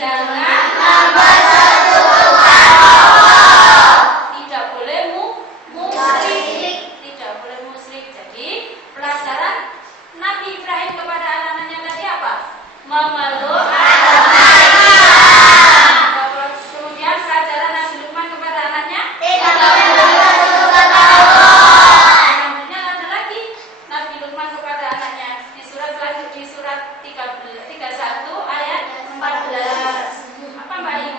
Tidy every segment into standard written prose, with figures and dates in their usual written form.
Jangan tidak boleh musyrik. Tidak boleh musyrik. Jadi pelajaran Nabi Ibrahim kepada anak-anaknya tadi apa? Memeluk agama. Kemudian pelajaran Nabi Luqman kepada anaknya tidak boleh menyekutukan Allah. Selanjutnya ada lagi Nabi Luqman kepada anaknya di surat 31 ayat 14. Apa Mbak Ayu?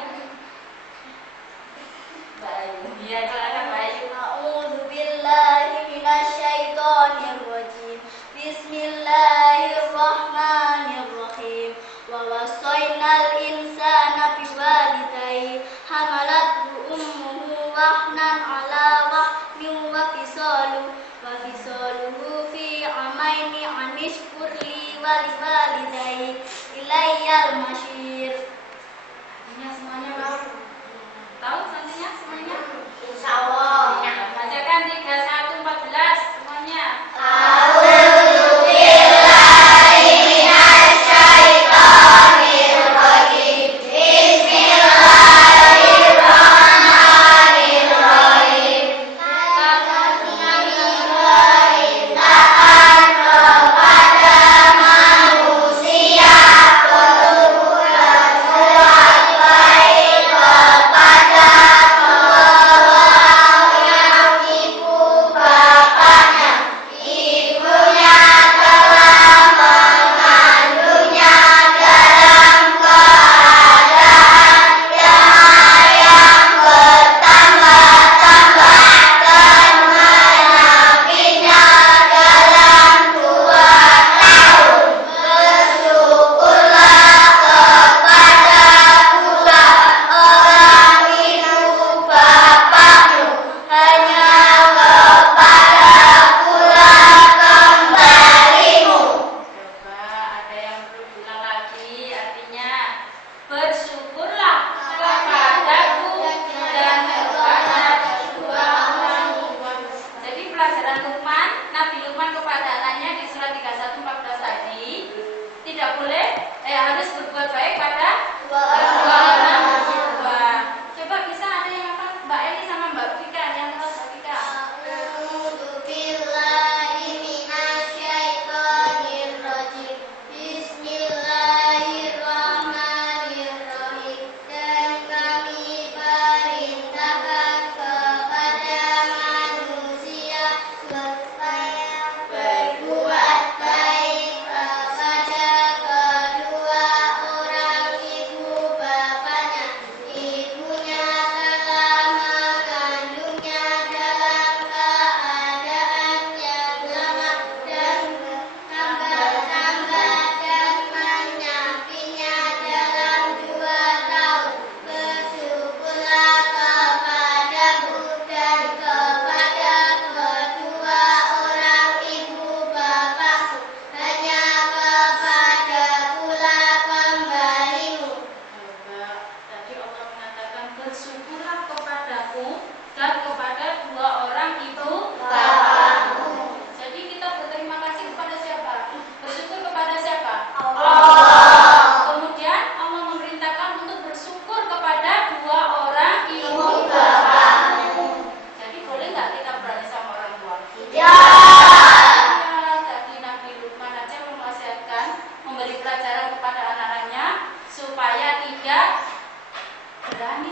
Mbak Ayu. Iya, silakan Mbak Ayu. A'udzubillahi minasyaitonirrajim. Bismillahirrahmanirrahim. Wa wasainal insana biwalidayhi hamalathu ummuhu wahnan ala wahnin wa fisaluhu fi amaini anishkur li wa liwalidayhi ilayyal masyir. Artinya semuanya tahu? Tahu nantinya semuanya? Insyaallah. Bacakan 3114 semuanya. Harus berbuat baik pada kedua orang tua. Coba bisa ada yang apa? Mbak Eli sama Mbak Vika yang tahu Mbak Vika. A'udzubillahi minasyaitonirrajim. Bismillahirrahmanirrahim. Dan kami perintahkan kepada manusia supaya berbuat baik kepada kedua orang ibu bapaknya. Ibunya telah mengandungnya dalam keadaan yang lemah dan bertambah-tambah dan menyapihnya dalam 2 tahun. Bersyukurlah kepadaku dan kepada kedua orang ibu bapakku. Hanya kepadakulah kembalimu. Coba tadi Allah mengatakan bersyukurlah kepadaku dan kepada dua orang ibu bapakmu. Jadi kita berterima kasih kepada siapa? Bersyukur kepada siapa? Allah. Kemudian Allah memerintahkan untuk bersyukur kepada dua orang ibu bapakmu. Jadi boleh nggak kita berani sama orang tua? Ya. Tadi Nabi Luqman aja menasihatkan, memberi pelajaran kepada anak-anaknya supaya tidak berani